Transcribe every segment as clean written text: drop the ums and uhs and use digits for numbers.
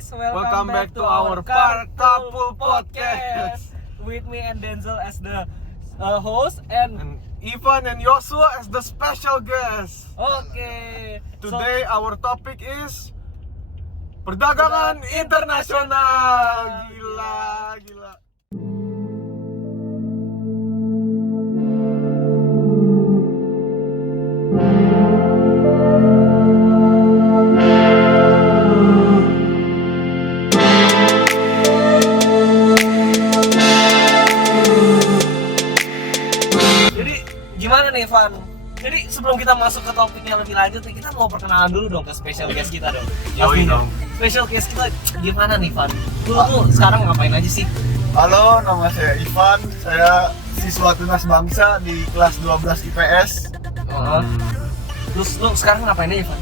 guys, welcome back to our Carpool Podcast. With me and Denzel as the host and Ivan and Joshua as the special guest. okay. Today our topic is perdagangan internasional. Gila. Gimana nih Van? Jadi sebelum kita masuk ke topiknya lebih lanjut nih, kita mau perkenalan dulu dong ke special guest kita dong. Yoi dong. Special guest kita gimana nih Van? Lu tuh sekarang ngapain aja sih? Halo, nama saya Ivan. Saya siswa Tunas Bangsa di kelas 12 IPS. Terus lu sekarang ngapain aja Van?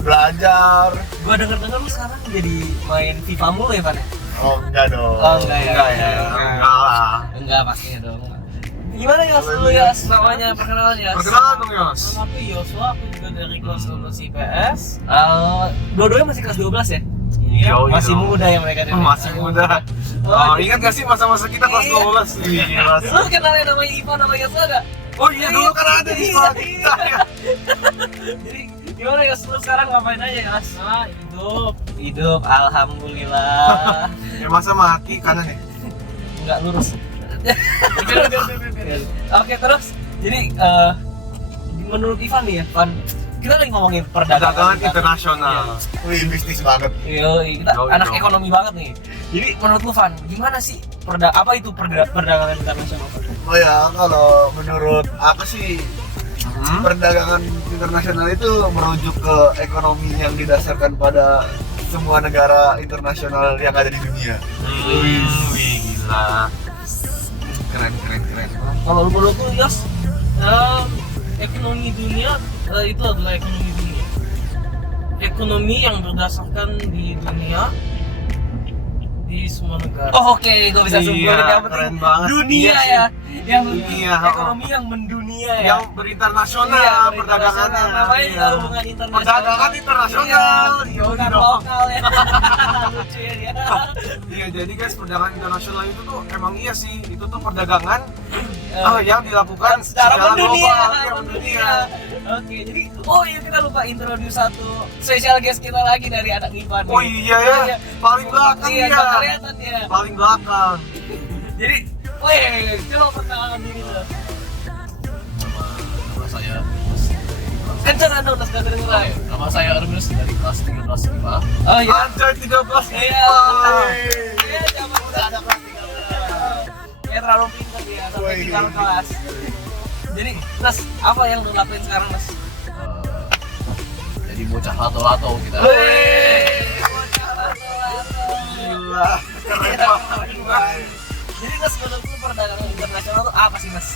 Belajar. Gua denger lu sekarang jadi main FIFA mulu ya Van? Oh, enggak dong. Oh enggak ya? Enggak lah. Enggak pastinya dong. Gimana Yos? Lu Yos, namanya perkenalan Yos? Perkenalan dong Yos. Aku Yosua, aku juga dari kelas 12 IPS. Dua-duanya masih kelas 12 ya? Yoi Masih dong. muda ya mereka nih. Masih muda. Oh, ingat gak sih masa-masa kita kelas 12? Gila. Lu kenalnya namanya Ivan sama Yosua gak? Oh iya dulu kan ada di sekolah kita ya. Jadi gimana Yos? Lu sekarang ngapain aja Yos? Hidup. Alhamdulillah. Ya masa mati kanan ya? Enggak lurus. Oke, terus jadi menurut Ivan nih ya, Van, kita lagi ngomongin Perdagangan internasional. Wih, bisnis banget. Kita Yoi anak dong. ekonomi banget nih. Jadi menurut lu Van, gimana sih apa itu perdagangan internasional? Oh ya, kalau menurut aku sih perdagangan internasional itu merujuk ke ekonomi yang didasarkan pada semua negara internasional yang ada di dunia. Wih, gila. Keren. Kalau lu menurut lu Yos, Ekonomi dunia itu adalah ekonomi dunia. Ekonomi yang berdasarkan di dunia di semua negara. oh oke, gue bisa simpulin yang penting keren banget. dunia Iya ya, sih. yang Dunia, ekonomi yang mendunia ya. Yang berinternasional, Iya, perdagangannya. namanya juga Iya. hubungan internasional. Perdagangan internasional. Iya, bukan dong. lokal ya. Lucu ya dia. Iya, jadi guys, perdagangan internasional itu tuh emang iya sih, itu tuh perdagangan Eh, yang dilakukan secara mendunia, global, ya, mendunia. Oke, jadi iya kita lupa introduce satu special guest kita lagi dari anak Ivan. Oh iya ya, paling belakang Iya, ya. nggak kelihatan ya. Paling belakang. Jadi, coba perkenalan diri lo. Nama saya Kencangan dong, tas gak kedengeran. Nama saya Ernest dari kelas 13 IPA. Oh iya. Anjay 13 Iya. IPA. Iya, zaman udah ada kelas 13. Ya terlalu pintar dia, sampai Wih. tinggal kelas. Jadi, Nas, apa yang lo lakuin sekarang, Nas? Jadi bocah lato-lato kita. Gila. Keren banget. Jadi Nas, menurut lu perdagangan internasional itu apa sih Nas?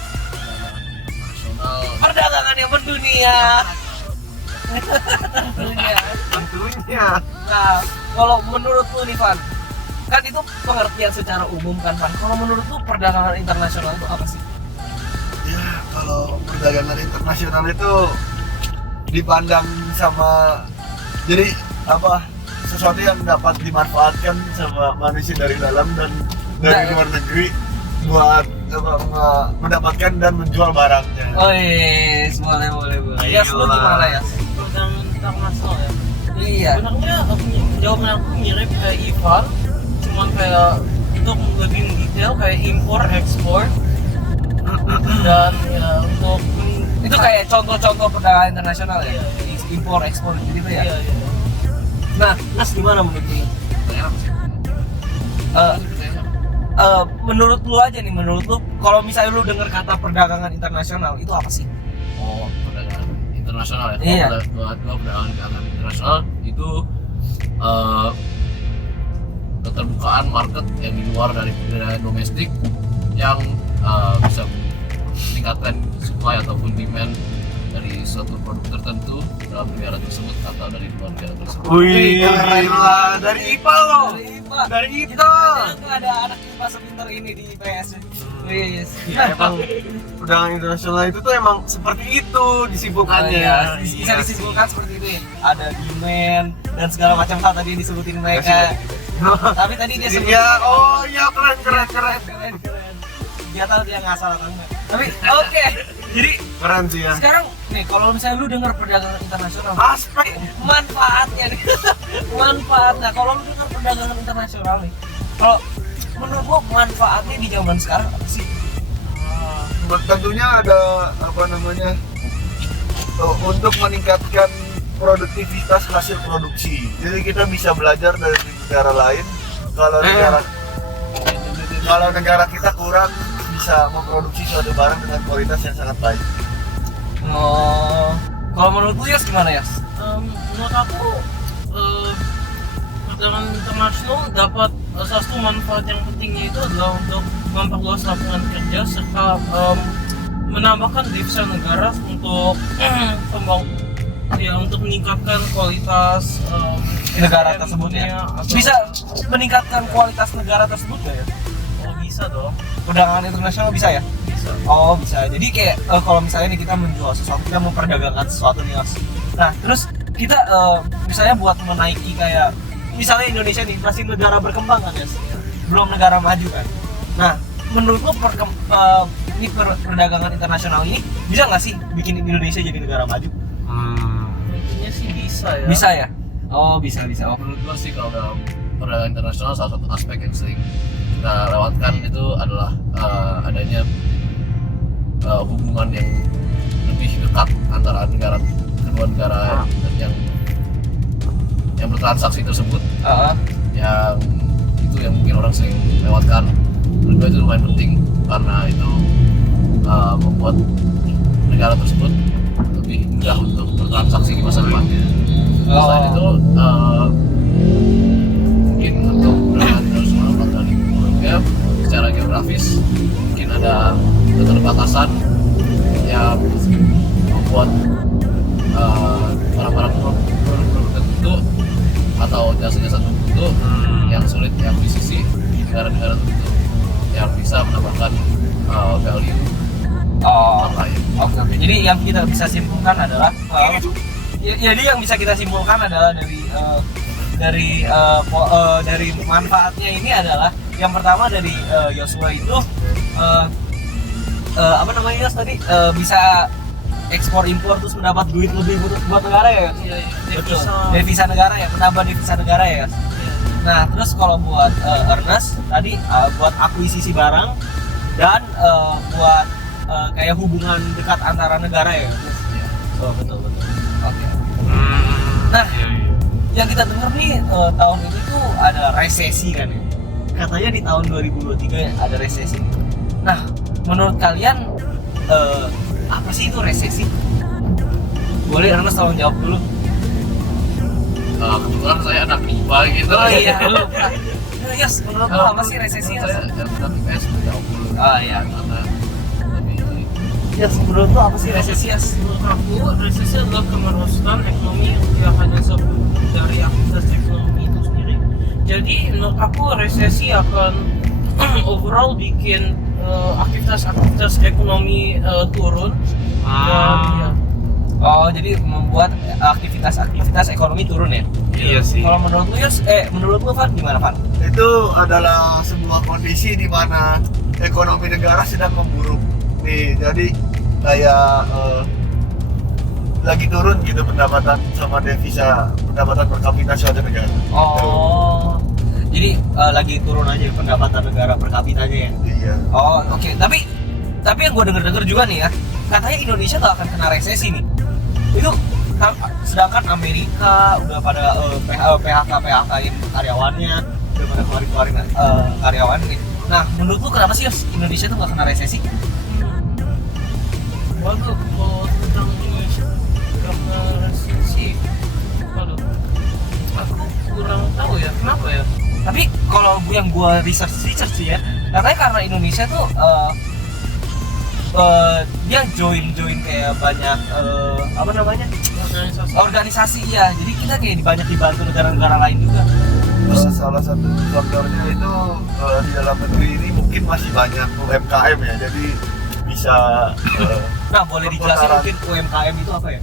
Nasional. Perdagangan yang mendunia. Mendunia. Tentunya. Nah, kalau menurut lu nih Van, kan itu pengertian secara umum kan Van. Kalau menurut lu perdagangan internasional itu apa sih? Ya, kalau perdagangan internasional itu dipandang sama jadi sesuatu yang dapat dimanfaatkan sama manusia dari dalam dan dari luar negeri buat mendapatkan dan menjual barangnya. Oh iya, boleh. Ya, lu gimana ya? Perdagangan internasional ya. Iya. Sebenarnya jawaban aku mirip kayak Ivan, cuman kayak untuk lebih detail kayak impor ekspor dan ya untuk Itu kayak contoh-contoh perdagangan internasional ya? Impor, ekspor gitu ya? iya. Nah, Nas gimana menurut lu? Menurut lu aja nih, menurut lu kalau misalnya lu dengar kata perdagangan internasional itu apa sih? Oh, perdagangan internasional ya. Iya. Buat perdagangan internasional itu keterbukaan market yang di luar dari domestik yang bisa meningkatkan supply ataupun demand dari suatu produk tertentu dalam negara tersebut atau dari luar negara tersebut. Wih, gila. Dari IPA loh. Dari IPA. Dari Kita IPA. nggak ada anak IPA sepintar ini di IPS. Wis. Ya emang perdagangan internasional itu tuh emang seperti itu disimpulkannya. Ya, bisa disimpulkan seperti itu ya. Ada demand dan segala macam hal tadi yang disebutin mereka. Tapi tadi dia sebut Ya, oh iya keren. keren. Dia tahu dia ngasal atau enggak. Tapi oke. Jadi Keren sih ya. sekarang nih kalau misalnya lu dengar perdagangan internasional, Aspek manfaatnya nih. Manfaatnya kalau lu dengar perdagangan internasional nih. Kalau menurut gua manfaatnya di zaman sekarang apa sih? Tentunya ada apa namanya untuk meningkatkan produktivitas hasil produksi. Jadi kita bisa belajar dari negara lain. Kalau negara kita kurang bisa memproduksi suatu barang dengan kualitas yang sangat baik. Oh, kalau menurut lu Yas gimana Yas? Menurut aku perdagangan internasional dapat satu manfaat yang pentingnya itu adalah untuk memperluas lapangan kerja serta menambahkan devisa negara untuk untuk meningkatkan kualitas Negara tersebut ya? atau- Bisa meningkatkan kualitas negara tersebut nggak ya? Oh, bisa dong, Perdagangan internasional bisa ya? bisa. Oh bisa. Jadi kayak kalau misalnya nih kita menjual sesuatu, kita memperdagangkan sesuatu nih Yas. Nah terus kita misalnya buat menaiki kayak misalnya Indonesia nih masih negara berkembang kan Yas, belum negara maju kan. Nah menurut lo perdagangan internasional ini bisa nggak sih bikin Indonesia jadi negara maju? Intinya sih bisa ya. Bisa ya? Oh bisa. Oh Menurut gua sih kalau dalam perdagangan internasional salah satu aspek yang sering kita lewatkan itu adalah adanya hubungan yang lebih dekat antara kedua negara yang bertransaksi tersebut, yang itu yang mungkin orang sering lewatkan. Menurut gua itu lumayan penting karena itu membuat negara tersebut lebih mudah untuk bertransaksi di masa depan. Selain itu mungkin untuk perdagangan internasional dari menurutnya secara geografis mungkin ada keterbatasan yang membuat barang-barang produk tertentu atau jasa-jasa tertentu yang sulit diakuisisi di negara-negara tertentu yang bisa menambahkan value orang lain. Oke. Jadi yang kita bisa simpulkan adalah jadi yang bisa kita simpulkan adalah dari manfaatnya ini adalah yang pertama dari Joshua itu apa namanya Yos tadi bisa ekspor impor terus mendapat duit lebih buat negara ya. Iya, Betul. devisa. Devisa negara ya, menambah devisa negara ya. Yos? Iya. Nah terus kalau buat Ernest tadi buat akuisisi barang dan buat kayak hubungan dekat antara negara ya. Oh betul. Oke. Nah yang kita dengar nih tahun ini tuh ada resesi kan ya. Katanya di tahun 2023 ada resesi. Nah menurut kalian apa sih itu resesi? Boleh Ernest tolong jawab dulu. Kebetulan saya anak IPA gitu. Oh iya lu. Yes, menurut lo apa sih resesi? Saya anak IPS jawab dulu. Oh iya. Karena lebih Yes, menurut lo apa sih resesi? Yes. Menurut aku, resesi adalah kemerosotan ekonomi yang tidak hanya sebuah dari aktivitas ekonomi itu sendiri. Jadi menurut aku resesi akan overall bikin aktivitas ekonomi turun. Dan, ya, Oh, jadi membuat aktivitas ekonomi turun ya? Iya sih. Kalau menurut lu Yos, menurut lu Van gimana Van? Itu adalah sebuah kondisi di mana ekonomi negara sedang memburuk. Nih, jadi kayak lagi turun gitu pendapatan sama devisa, pendapatan per kapita suatu negara. Oh, jadi lagi turun aja pendapatan negara per kapitanya ya? Iya. Oh, oke. Tapi yang gue denger juga nih ya, katanya Indonesia gak akan kena resesi nih. Itu sedangkan Amerika udah pada PHK-in karyawannya, udah pada keluarin karyawan nih. Nah, menurut lu kenapa sih Yos, Indonesia tuh gak kena resesi? waduh, kalau tentang Indonesia karena resesi, waduh, aku kurang tahu ya, kenapa ya? Tapi kalau yang gue research sih ya, katanya karena Indonesia tuh dia join kayak banyak apa namanya Organisasi. organisasi ya, jadi kita kayak banyak dibantu negara-negara lain juga. Salah satu faktornya itu di dalam negeri ini mungkin masih banyak UMKM ya, jadi bisa Nah, boleh dijelasin perputaran- mungkin UMKM itu apa ya?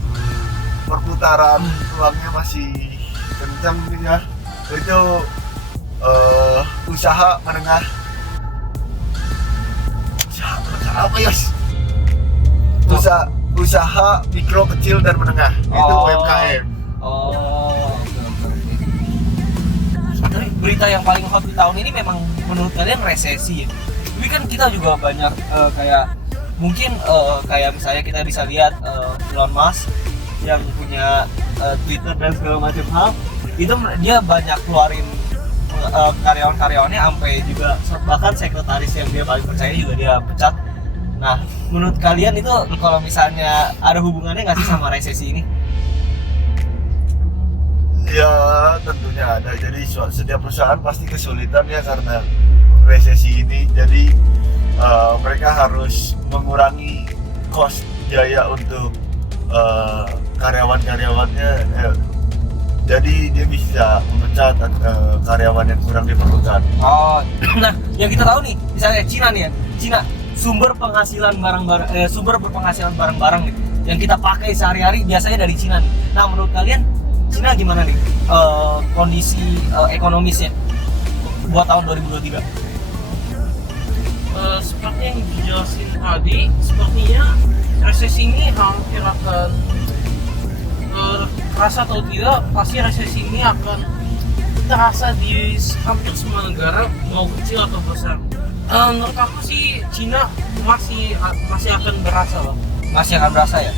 perputaran uangnya masih kencang gitu ya. Itu usaha menengah apa ya? Usaha mikro, kecil dan menengah itu Oh. UMKM. Oh, oke. Tapi berita yang paling hot di tahun ini memang menurut kalian resesi ya? Tapi kan kita juga banyak kayak mungkin kayak misalnya kita bisa lihat Elon Musk yang punya Twitter dan segala macam hal, itu dia banyak keluarin karyawan-karyawannya sampai juga bahkan sekretaris yang dia paling percaya juga dia pecat. Nah, menurut kalian itu kalau misalnya ada hubungannya nggak sih sama resesi ini? Ya tentunya ada. Jadi setiap perusahaan pasti kesulitan ya karena resesi ini. Jadi mereka harus mengurangi cost biaya untuk karyawan-karyawannya. Jadi dia bisa memecat karyawan yang kurang diperlukan. Oh, nah yang kita tahu nih, misalnya Cina nih ya, Cina sumber berpenghasilan barang-barang nih, yang kita pakai sehari-hari biasanya dari Cina nih. Nah menurut kalian Cina gimana nih kondisi ekonomisnya buat tahun 2023? Seperti yang dijelasin tadi, sepertinya resesi ini hampir akan terasa atau tidak, pasti resesi ini akan terasa di hampir semua negara, mau kecil atau besar. Menurut aku sih Cina masih akan berasa loh. Masih akan berasa ya?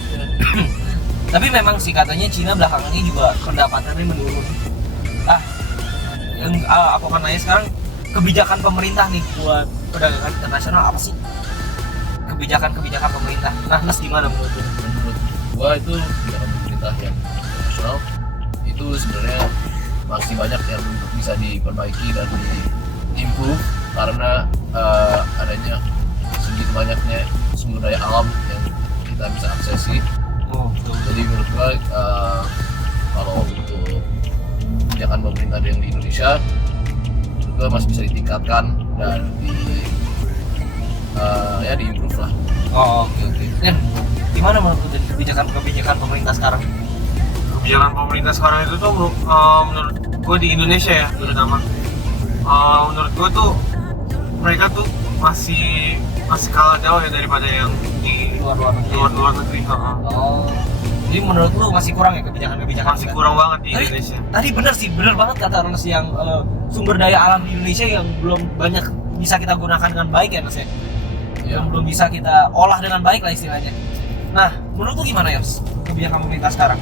Tapi memang sih katanya Cina belakangan ini juga pendapatannya menurun. Yang aku akan nanya sekarang, kebijakan pemerintah nih buat perdagangan internasional apa sih? Kebijakan pemerintah. Nah, Nas gimana menurut lu? Menurut gua itu kebijakan pemerintah yang internasional itu sebenarnya masih banyak yang bisa diperbaiki dan diimprove karena adanya segitu banyaknya sumber daya alam yang kita bisa aksesi. Oh, betul. Jadi menurut gua kalau untuk kebijakan pemerintah yang di Indonesia menurut gua masih bisa ditingkatkan dan diimprove lah. Oh, oke. Dan gimana menurut lu kebijakan pemerintah sekarang? Kebijakan pemerintah sekarang itu tuh menurut gue di Indonesia ya terutama, menurut gue tuh mereka tuh masih kalah jauh ya daripada yang di Luar negeri. negeri. Oh, jadi menurut lu masih kurang ya kebijakan-kebijakan? Masih kurang banget di Tapi Indonesia. tadi bener banget kata Ernest yang sumber daya alam di Indonesia yang belum banyak bisa kita gunakan dengan baik ya, Ernest ya? Ya. Yang belum bisa kita olah dengan baik lah istilahnya. Nah, menurut lu gimana ya kebijakan pemerintah sekarang?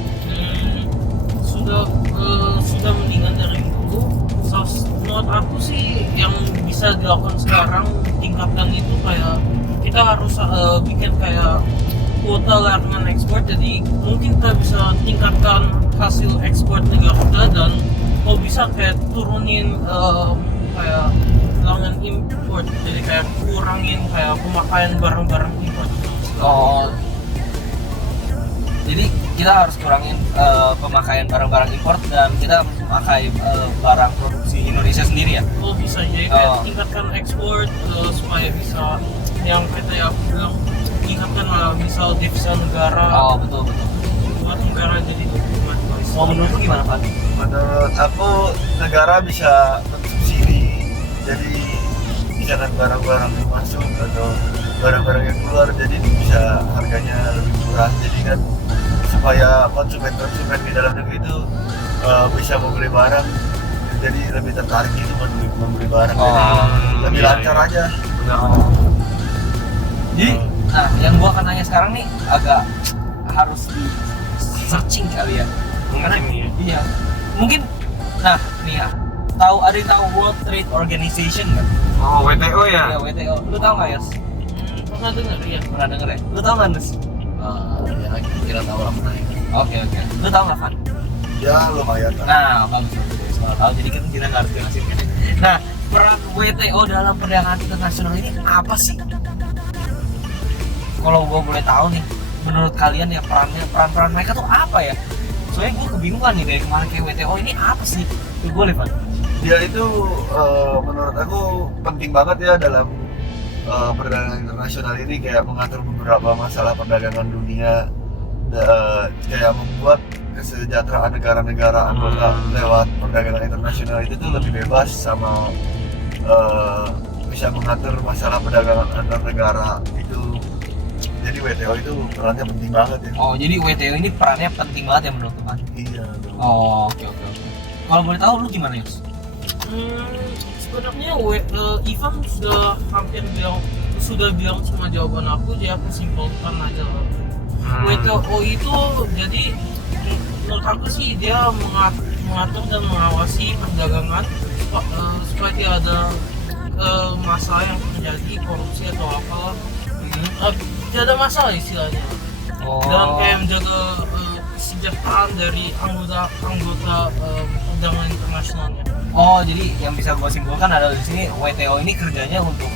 Sudah mendingan dari dulu. Menurut aku sih yang bisa dilakukan sekarang tingkatkan itu kayak kita harus bikin kayak kuota larangan ekspor, jadi mungkin kita bisa tingkatkan hasil ekspor negara kita dan kalau bisa kayak turunin kayak larangan impor, jadi kayak kurangin kayak pemakaian barang-barang impor. Oh, jadi kita harus kurangin pemakaian barang-barang impor dan kita memakai barang produksi Indonesia sendiri ya. Kalau bisa jadi kayak tingkatkan ekspor supaya bisa yang kata aku bilang tingkatkan misal devisa negara. Oh, betul. Buat negara jadi lebih maju. Oh, menurut lu gimana, Pak? Menurut aku negara bisa mensubsidi, jadi misalkan barang-barang yang masuk atau barang-barang yang keluar jadi bisa harganya lebih murah, jadi kan supaya konsumen di dalam negeri itu bisa membeli barang, jadi lebih tertarik gitu membeli barang, jadi lebih iya, lancar iya. aja. Benar. Jadi, nah yang gua akan nanya sekarang nih agak harus di searching kali ya. Karena iya, mungkin nah nih ya, ada yang tahu World Trade Organization kan? Oh, WTO ya? Ya, WTO. Lu tahu nggak ya? Pernah dengar ya? Pernah denger ya? Lu tahu nggak, Nus? Ya kira tahu lah pernah ya. Oke. Lu tahu nggak, Van? Ya lumayan lah. Nah, bagus. Soal tahu jadi kan kita nggak harus jelasin kan. Nah, peran WTO dalam perdagangan internasional ini apa sih? Kalau gue boleh tahu nih, menurut kalian ya peran mereka tuh apa ya? soalnya gue kebingungan nih dari kemarin kayak WTO ini apa sih? Tuh boleh Van? Dia itu menurut aku penting banget ya dalam perdagangan internasional ini, kayak mengatur beberapa masalah perdagangan dunia, kayak membuat kesejahteraan negara-negara anggota lewat perdagangan internasional itu tuh lebih bebas sama bisa mengatur masalah perdagangan antar negara itu. Jadi WTO itu perannya penting banget ya. Oh, jadi WTO ini perannya penting banget ya menurut Van? Iya. Oh, oke. Kalau boleh tahu lu gimana Yus? Sebenarnya Ivan sudah bilang semua jawaban aku, jadi aku simpulkan aja lah. WTO itu jadi menurut aku sih dia mengatur dan mengawasi perdagangan supaya tidak ada masalah yang terjadi, korupsi atau apa. Tidak ada masalah istilahnya. Dan kayak menjaga kesejahteraan dari anggota perdagangan internasionalnya. Oh, jadi yang bisa gue simpulkan adalah di sini WTO ini kerjanya untuk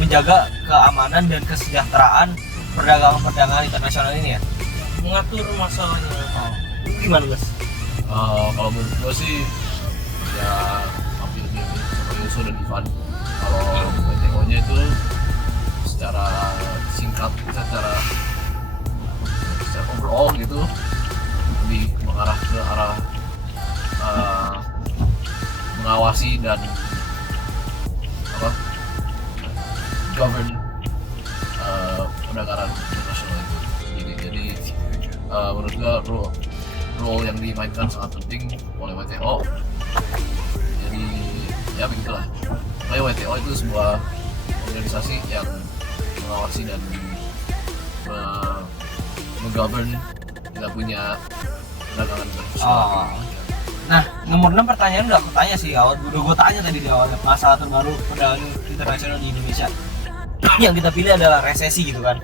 menjaga keamanan dan kesejahteraan perdagangan internasional ini ya. Mengatur masalahnya. Oh. Gimana Mas? Kalau menurut gue sih ya hampir mirip sama Yuso dan Ivan. Kalau WTO-nya itu secara singkat, secara overall gitu lebih mengarah ke arah mengawasi dan govern perdagangan internasional itu. Jadi menurut gua role yang dimainkan sangat penting oleh WTO. Jadi ya begitulah. Karena WTO itu sebuah organisasi yang mengawasi dan menggovern kita punya perdagangan internasional. Nah, nomor 6 pertanyaan udah aku tanya sih, udah gue tanya tadi di awal, masalah terbaru perdagangan internasional di Indonesia. Yang kita pilih adalah resesi gitu kan.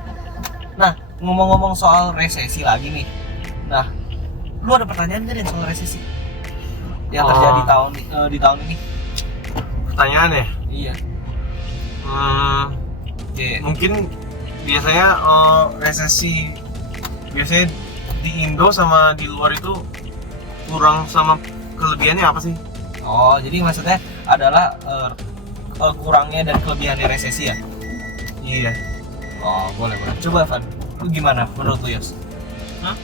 Nah, ngomong-ngomong soal resesi lagi nih. Nah, lu ada pertanyaan nggak soal resesi yang terjadi di tahun ini? Pertanyaan ya? Iya. Mungkin biasanya resesi biasanya di Indo sama di luar itu kurang sama kelebihannya apa sih? Oh, jadi maksudnya adalah kurangnya dan kelebihannya resesi ya? Iya. Oh, boleh. Coba Van, lu gimana menurut lu Yos? Hah?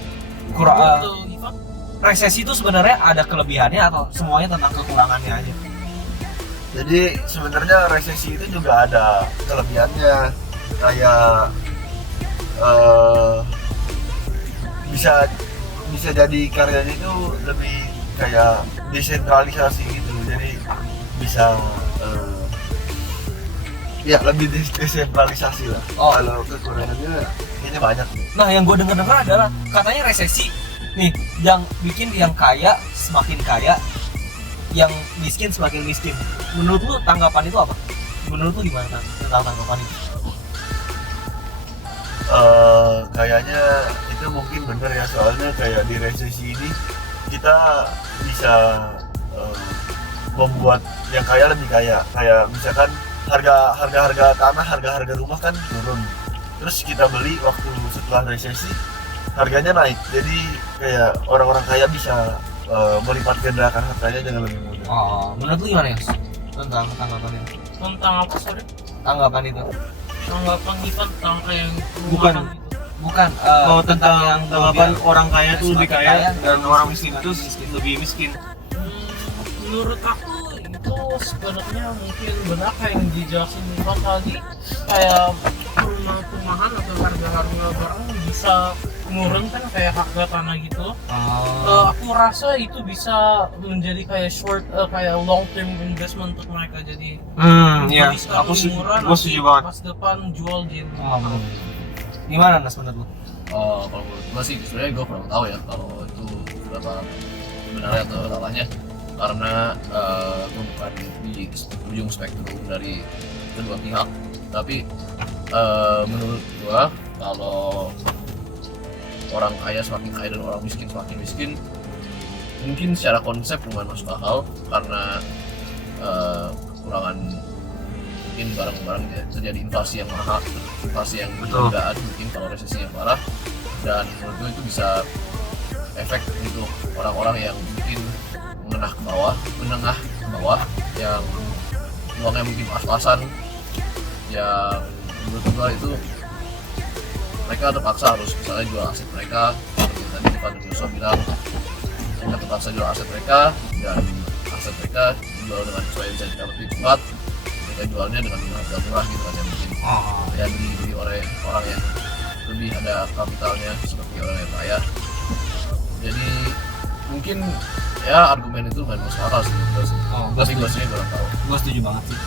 Ivan? Resesi itu sebenarnya ada kelebihannya atau semuanya tentang kekurangannya aja? Jadi sebenarnya resesi itu juga ada kelebihannya, kayak bisa jadi karyanya itu lebih kayak desentralisasi gitu, jadi bisa ya lebih desentralisasi lah. Kalau kekurangannya ini banyak. Nah, yang gue dengar adalah katanya resesi nih yang bikin yang kaya semakin kaya, yang miskin semakin miskin. Menurut lu tanggapan itu apa? Menurut lu gimana tentang tanggapan itu? Kayaknya itu mungkin bener ya, soalnya kayak di resesi ini kita bisa membuat yang kaya lebih kaya. Kayak misalkan harga tanah, harga rumah kan turun, terus kita beli waktu setelah resesi harganya naik, jadi kayak orang-orang kaya bisa melipat gandakan harganya dengan lebih mudah. Menurut lu gimana Yos? Tentang tanggapan itu? Tentang apa sorry? Tanggapan itu? Tanggapan Ivan tentang kayak Bukan. Bukan. Tentang tanggapan orang kaya itu lebih semakin kaya dan orang miskin semakin itu miskin. lebih miskin. Menurut aku itu sebenarnya mungkin benar kayak yang dijelasin Ivan tadi, kayak perumahan atau harga barang bisa menurunkan kayak harga tanah gitu. Aku rasa itu bisa menjadi kayak kayak long term investment untuk mereka, jadi Iya, beli sekarang murah, gue setuju banget. pas depan jual di Gimana Nas menurut lu? Kalau menurut gue sih sebenarnya gue kurang tahu ya kalau itu berapa benarnya atau salahnya, karena gue bukan di ujung spektrum dari kedua pihak. Tapi menurut gue kalau orang kaya semakin kaya dan orang miskin semakin miskin, mungkin secara konsep lumayan masuk akal, karena kekurangan mungkin barang-barang terjadi inflasi yang mahal, inflasi yang tidak ada mungkin kalau resesi yang parah, dan menurut gue itu bisa efek untuk orang-orang yang mungkin menengah ke bawah yang uangnya mungkin pas-pasan, yang menurut gua itu mereka terpaksa harus misalnya jual aset mereka, seperti tadi Pak Joshua bilang, mereka terpaksa jual aset mereka dan aset mereka dijual dengan supaya bisa lebih cepat, mereka jualnya dengan harga murah gitu kan, yang mungkin yang dibeli oleh orang yang lebih ada kapitalnya seperti orang yang kaya. Jadi mungkin ya argumen itu nggak masuk akal sih, tapi gue sendiri kurang tahu. Gue setuju banget sih.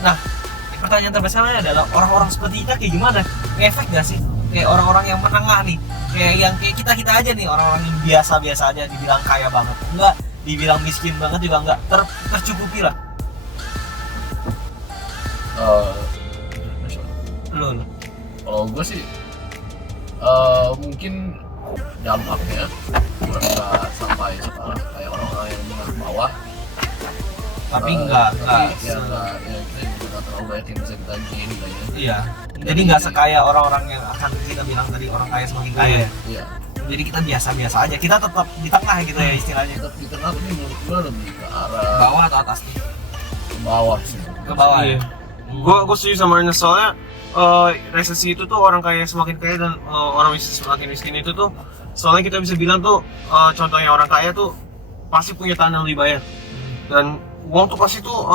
Nah, pertanyaan terbesarnya adalah orang-orang seperti kita kayak gimana? Ngefek gak sih? Kayak orang-orang yang menengah nih, kayak yang kayak kita aja nih, orang-orang yang biasa-biasa aja, dibilang kaya banget enggak, dibilang miskin banget juga enggak, tercukupi lah. Lo. Kalau gue sih mungkin dampaknya kurang nggak sampai separah kayak orang-orang yang menengah ke bawah, Tapi enggak ya kita juga nggak terlalu banyak yang bisa kita gain kayaknya. Iya. Jadi nggak sekaya orang-orang yang akan kita bilang tadi, orang kaya semakin kaya. Iya. Jadi kita biasa-biasa aja. Kita tetap di tengah gitu ya istilahnya. Tetap di tengah, tapi menurut gue lebih ke arah Bawah atau atas nih? ke bawah sih. Ke bawah. Iya. Gue setuju sama Ernest, soalnya resesi itu tuh orang kaya semakin kaya dan orang miskin semakin miskin itu tuh, soalnya kita bisa bilang tuh contohnya orang kaya tuh pasti punya tanah lebih banyak dan uang tuh pasti tuh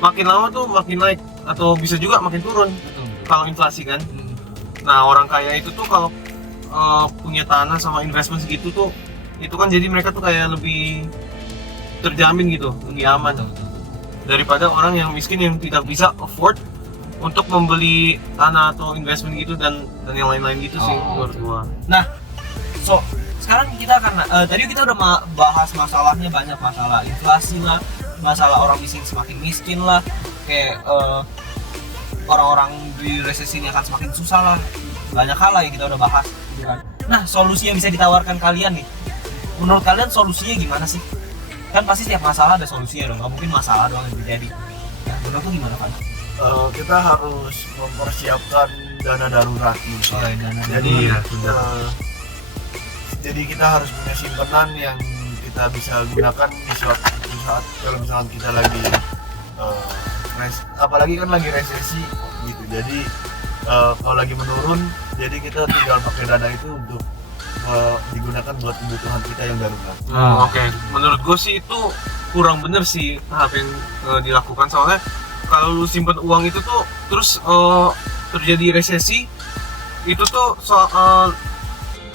makin lama tuh makin naik atau bisa juga makin turun kalau inflasi kan. Nah orang kaya itu tuh kalau punya tanah sama investment segitu tuh, itu kan jadi mereka tuh kayak lebih terjamin gitu, lebih aman daripada orang yang miskin yang tidak bisa afford untuk membeli tanah atau investment gitu dan yang lain-lain gitu sih menurut gua. Nah, so sekarang kita karena tadi kita udah bahas masalahnya, banyak masalah inflasi lah, masalah orang miskin semakin miskin lah, kayak orang-orang di resesi ini akan semakin susah lah, banyak hal lah yang kita udah bahas gitu kan. Nah, solusi yang bisa ditawarkan kalian nih, menurut kalian solusinya gimana sih? Kan pasti setiap masalah ada solusinya dong, nggak mungkin masalah doang yang terjadi. Nah, menurut lu gimana Pak? Kita harus mempersiapkan dana darurat gitu. Jadi jadi kita harus punya simpanan yang kita bisa gunakan di suatu saat kalau misalkan kita lagi apalagi kan lagi resesi gitu. Jadi kalau lagi menurun, jadi kita tinggal pakai dana itu untuk digunakan buat kebutuhan kita yang darurat. Oke. Menurut gue sih itu kurang bener sih tahap yang dilakukan, soalnya kalau lu simpen uang itu tuh terus terjadi resesi itu tuh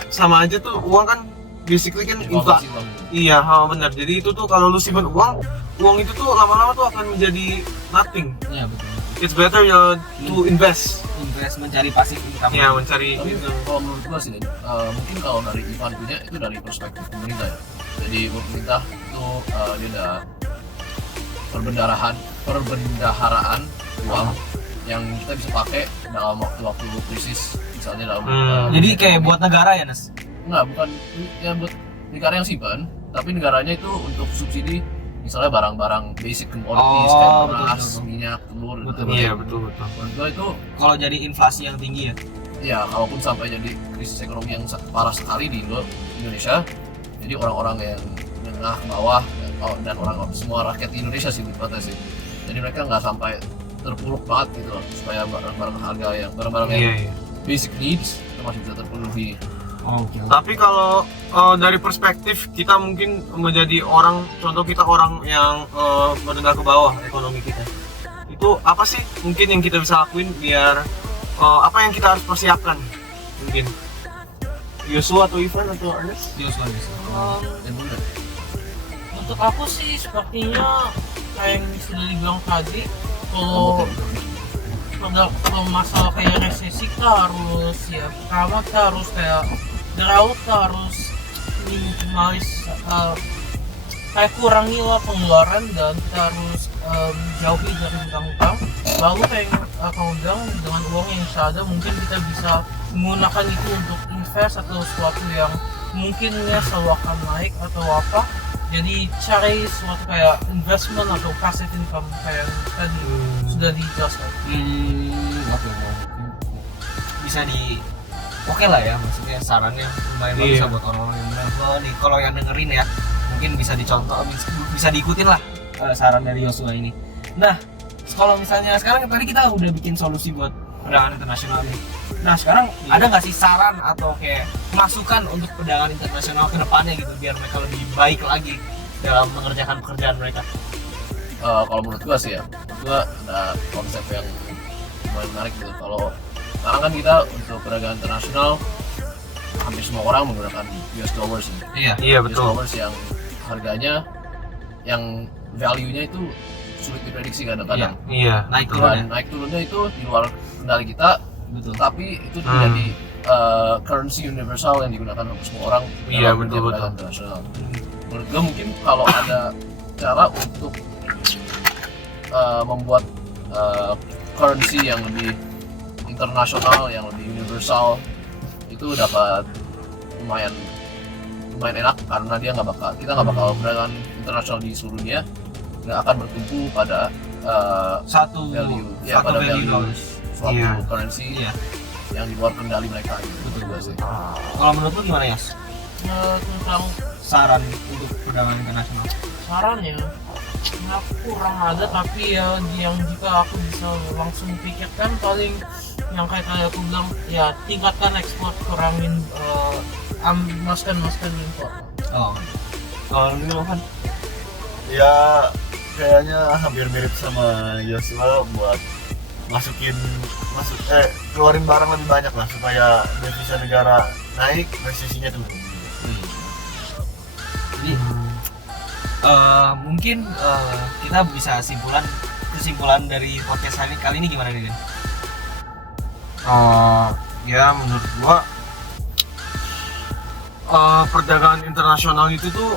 sama aja tuh, uang kan basically kan inflasi. Iya, benar. Jadi itu tuh kalau lu simpen uang itu tuh lama-lama tuh akan menjadi nothing. Iya betul. It's better to invest. Mencari pasif income. Ya, mencari Tapi itu. kalau menurut gua sih, mungkin kalau dari Ivan punya itu dari perspektif pemerintah ya. Jadi pemerintah itu dia ada perbendaharaan uang yang kita bisa pakai dalam waktu-waktu krisis, misalnya dalam Jadi kayak buat negara ya, Nes? enggak, bukan ya buat negara yang simpan, tapi negaranya itu untuk subsidi misalnya barang-barang basic commodities kayak beras, minyak, telur. Iya, betul. Menurut gua itu Kalau jadi inflasi yang tinggi ya. ya kalaupun sampai jadi krisis ekonomi yang parah sekali di Indonesia, jadi orang-orang yang menengah ke bawah dan orang semua rakyat di Indonesia sih lebih tepatnya sih, jadi mereka nggak sampai terpuruk banget gitu loh, supaya barang-barang harga yang barang-barang yang Iya. basic needs itu masih bisa terpenuhi. Tapi kalau dari perspektif kita mungkin menjadi orang, contoh kita orang yang menengah ke bawah ekonomi kita, itu apa sih mungkin yang kita bisa lakuin biar apa yang kita harus persiapkan mungkin? Yosua atau Ivan atau Ernest? Dan bener, Untuk aku sih sepertinya kayak yang sudah dibilang tadi, kalau masalah kayak resesi kita harus ya pertama kita harus kayak deraut, kita harus minimalis kayak kurangi lah pengeluaran dan kita harus jauhi dari hutang-hutang. Lalu kayak kamu bilang, dengan uang yang ada mungkin kita bisa menggunakan itu untuk invest atau sesuatu yang mungkinnya selalu akan naik atau apa. Jadi cari suatu kayak investment atau passive income kayak yang tadi sudah dijelaskan. Oke. Bisa oke lah ya, maksudnya sarannya lumayan bagus lah buat orang-orang yang benar. Nih kalau yang dengerin ya, mungkin bisa dicontoh, bisa diikutin lah saran dari Joshua ini. Nah, kalau misalnya sekarang tadi kita udah bikin solusi buat perdagangan internasional nih. Nah sekarang ada nggak sih saran atau kayak masukan untuk perdagangan internasional ke depannya gitu biar mereka lebih baik lagi dalam mengerjakan pekerjaan mereka? Kalau menurut gua sih ya, gua ada konsep yang lumayan menarik gitu. Kalau sekarang kan kita untuk perdagangan internasional hampir semua orang menggunakan US dollars ya. Iya US betul. dollars yang harganya, yang value-nya itu sulit diprediksi kadang-kadang. Iya. Naik betul. turun ya? Dan naik turunnya itu di luar kendali kita, Betul. tapi itu menjadi currency universal yang digunakan oleh semua orang Iya, dalam betul, perdagangan internasional. Menurut gue mungkin kalau ada cara untuk membuat currency yang lebih internasional, yang lebih universal, itu dapat lumayan enak karena dia kita nggak bakal perdagangan internasional di seluruh dunia nggak akan bertumpu pada Satu value, satu value dollars. suatu Iya. currency Iya. yang di luar kendali mereka gitu. Betul Juga sih. Kalau menurut lu gimana ya? Tentang Saran untuk perdagangan internasional? sarannya aku kurang ada, tapi ya yang jika aku bisa langsung pikirkan paling yang kayak aku bilang ya tingkatkan ekspor, kurangin maskan impor. Oh. Kalau lu kan? Ya kayaknya hampir mirip sama Joshua buat keluarin barang lebih banyak lah supaya devisa negara naik, resesinya turun. Jadi mungkin kita bisa kesimpulan dari podcast kali ini gimana nih? Ya menurut gua perdagangan internasional itu tuh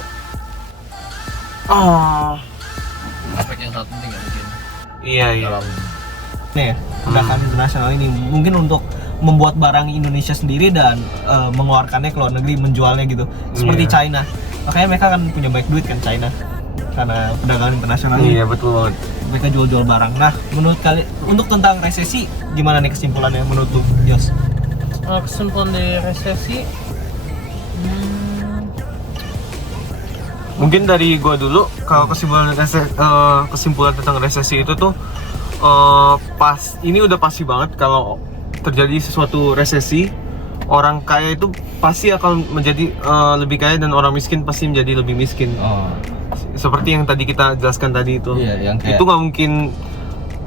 Aspek yang sangat penting ya mungkin iya dalam Nih, perdagangan internasional ini mungkin untuk membuat barang Indonesia sendiri dan mengeluarkannya ke luar negeri, menjualnya gitu. Seperti Iya. China. Makanya mereka kan punya banyak duit kan China. Karena perdagangan internasional ini iya betul banget. mereka jual-jual barang. Nah, menurut kalian untuk tentang resesi gimana nih kesimpulannya menurut lu, Yos? Kesimpulan dari resesi, Mungkin dari gua dulu, kalau kesimpulan tentang resesi itu tuh ini udah pasti banget kalau terjadi sesuatu resesi, orang kaya itu pasti akan menjadi lebih kaya dan orang miskin pasti menjadi lebih miskin. Oh, Seperti yang tadi kita jelaskan tadi itu. iya, yang kayak Itu nggak mungkin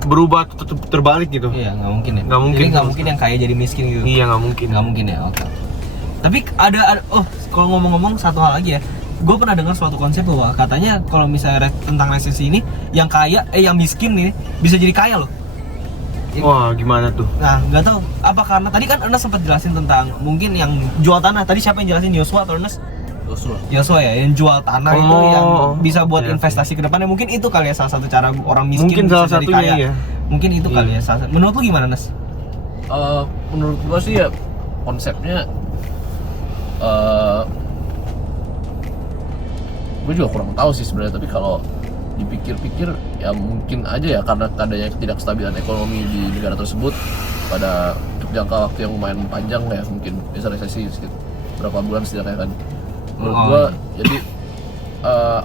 berubah terbalik gitu. iya, nggak mungkin ya. Nggak mungkin. Jadi nggak mungkin yang kaya jadi miskin gitu. Iya nggak mungkin. Nggak mungkin ya, oke. Tapi ada kalau ngomong-ngomong satu hal lagi ya, gue pernah dengar suatu konsep bahwa katanya kalau misalnya tentang resesi ini, yang miskin nih bisa jadi kaya loh. Wah gimana tuh? Nah, nggak tahu apa karena tadi kan Ernest sempat jelasin tentang mungkin yang jual tanah. Tadi siapa yang jelasin, Joshua atau Ernest? Joshua ya, yang jual tanah itu yang bisa buat iya, investasi ke depannya. Mungkin itu kali ya salah satu cara orang miskin Mungkin bisa salah jadi satunya kaya. ya. Mungkin itu kali ya salah satu. Menurut lu gimana, Nes? menurut gua sih ya konsepnya gue juga kurang tahu sih sebenarnya, tapi kalau dipikir-pikir ya mungkin aja ya karena adanya ketidakstabilan ekonomi di negara tersebut pada jangka waktu yang lumayan panjang ya, mungkin bisa resesi berapa bulan setidaknya kan. Menurut gua jadi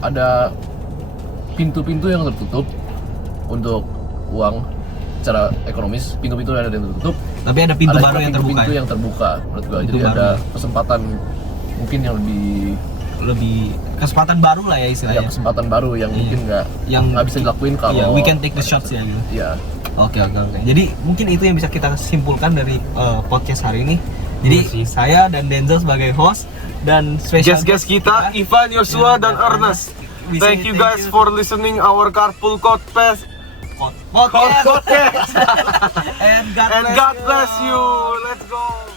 ada pintu-pintu yang tertutup untuk uang secara ekonomis, pintu-pintu yang ada yang tertutup, Tapi ada pintu baru yang terbuka. pintu-pintu Ya? yang terbuka menurut gua. Pintu Jadi baru. ada kesempatan mungkin yang Lebih kesempatan baru lah ya ya istilahnya. kesempatan baru yang Iya. mungkin Yang nggak bisa dilakuin kalau Iya, we can take the shots ya gitu. ya Oke. Jadi mungkin itu yang bisa kita simpulkan dari podcast hari ini. Jadi Iya sih. saya dan Denzel sebagai host dan spesial Guest-guest kita, Ivan, Joshua, dan Ernest. We Thank say you guys for listening our Carpool Podcast. podcast. Podcast. And And God bless you. Let's go.